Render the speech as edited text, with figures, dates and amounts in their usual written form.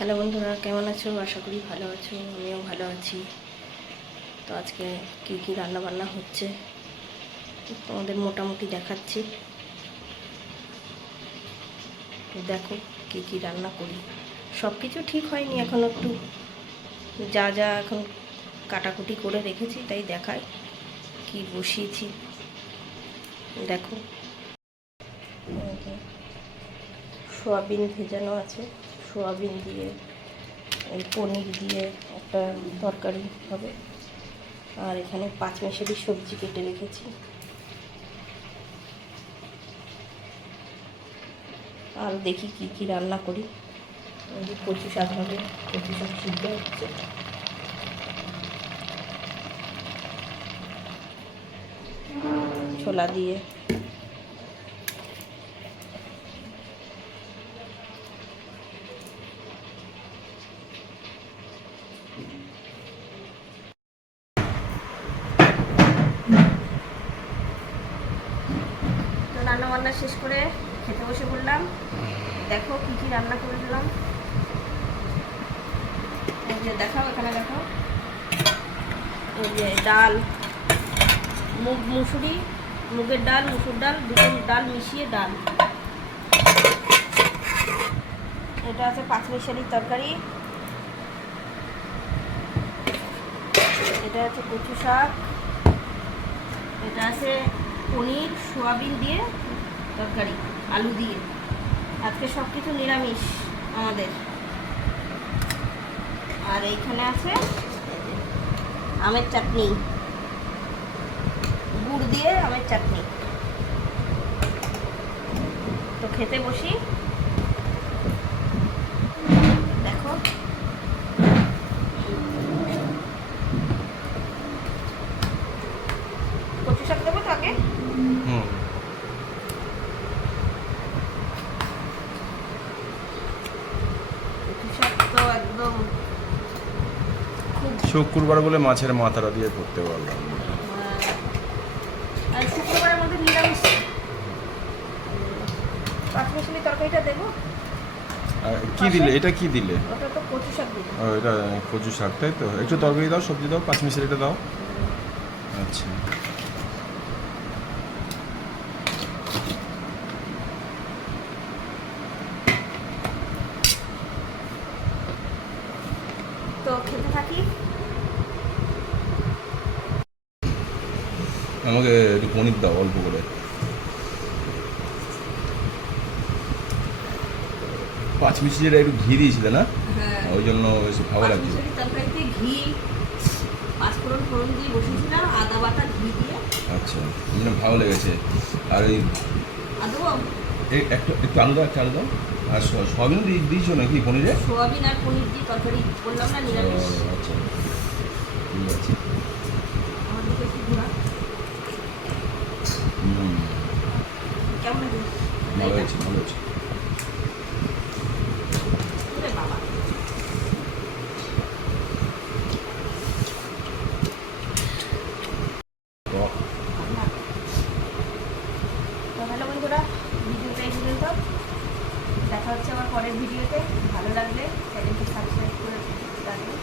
Hello বন্ধুরা, কেমন আছো? আশা করি ভালো আছো। আমিও ভালো আছি। তো আজকে কী কী রান্না বান্না হচ্ছে তোমাদের মোটামুটি দেখাচ্ছি। তো দেখো কী কী রান্না করি। সব কিছু ঠিক হয়নি এখন, একটু যা যা এখন কাটাকুটি করে রেখেছি তাই দেখাই কি বসিয়েছি। দেখো সোয়াবিন ভেজানো আছে, সোয়াবিন দিয়ে এই পনির দিয়ে একটা তরকারি হবে। আর এখানে পাঁচমিশালি সবজি কেটে রেখেছি। আর দেখি কি কি রান্না করি। কচু শাক হবে, কচু শাক সিদ্ধ হচ্ছে। ছোলা দিয়ে তো রান্না বান্না শেষ করে খেতে বসে পড়লাম। দেখো কি কি রান্না করে দিলাম। এই যে দেখাও, এখানে দেখাও। এই যে ডাল, মুগের ডাল, মুসুর ডাল, দুটো ডাল মিশিয়ে ডাল। এটা আছে পাঁচমিশালির তরকারি। এটা আছে কচু শাক। এটা আছে পনির সোয়াবিন দিয়ে তরকারি, আলু দিয়ে। আজকে সব কিছু নিরামিষ আমাদের। আর এইখানে আছে আমের চাটনি, গুড় দিয়ে আমের চাটনি। তো খেতে বসি। দেখো কচু শাক দেবো তো আগে। কচু শাক তো একদম শুক্রবার বলে মাছের মাথাটা দিয়ে করতে পারলাম। আর শুক্রবারের মধ্যে নিরামিষ পাঁচমিশালি তরকারিটা দেবো। কি দিলে? এটা কি দিলে? ওটা তো কচু শাক দিলে। ও, এটা কচু শাক, তাই তো? একটু তরকারি দাও, সবজি দাও, পাঁচমিশালিটা দাও। আচ্ছা, তো খেতে থাকি। আমাকে একটু পনির দাও অল্প করে। পাঁচমিশালিটা একটু ঘি দিয়েছিলে না? হ্যাঁ, ওই জন্য বেশি ভালো লাগছে। পাঁচমিশালি তরকারিতে ঘি, পাঁচফোড়ন ফোড়ন দিয়ে বসিয়েছিলাম, আদা বাটা ঘি দিয়ে। আচ্ছা, এই জন্য ভালো লেগেছে। আর ওই আদৌ একটু একটু আলু দাও, একটু আলু দাও। আর সয়াবিন দিয়েছো নাকি পনিরে? সোয়াবিন আর পনির দিয়ে তরকারি করলাম না, নিরামিষ। আচ্ছা, ঠিক আছে। আমার দিকে একটু ঘোরা। কেমন লাগে? ভালো হয়েছে, ভালো হয়েছে। ওরে বাবা। তো হ্যালো বন্ধুরা, ভিডিওটা এই পর্যন্ত। দেখা হচ্ছে আমার পরের ভিডিওতে। ভালো লাগলে চ্যানেলটি সাবস্ক্রাইব করে রাখবেন।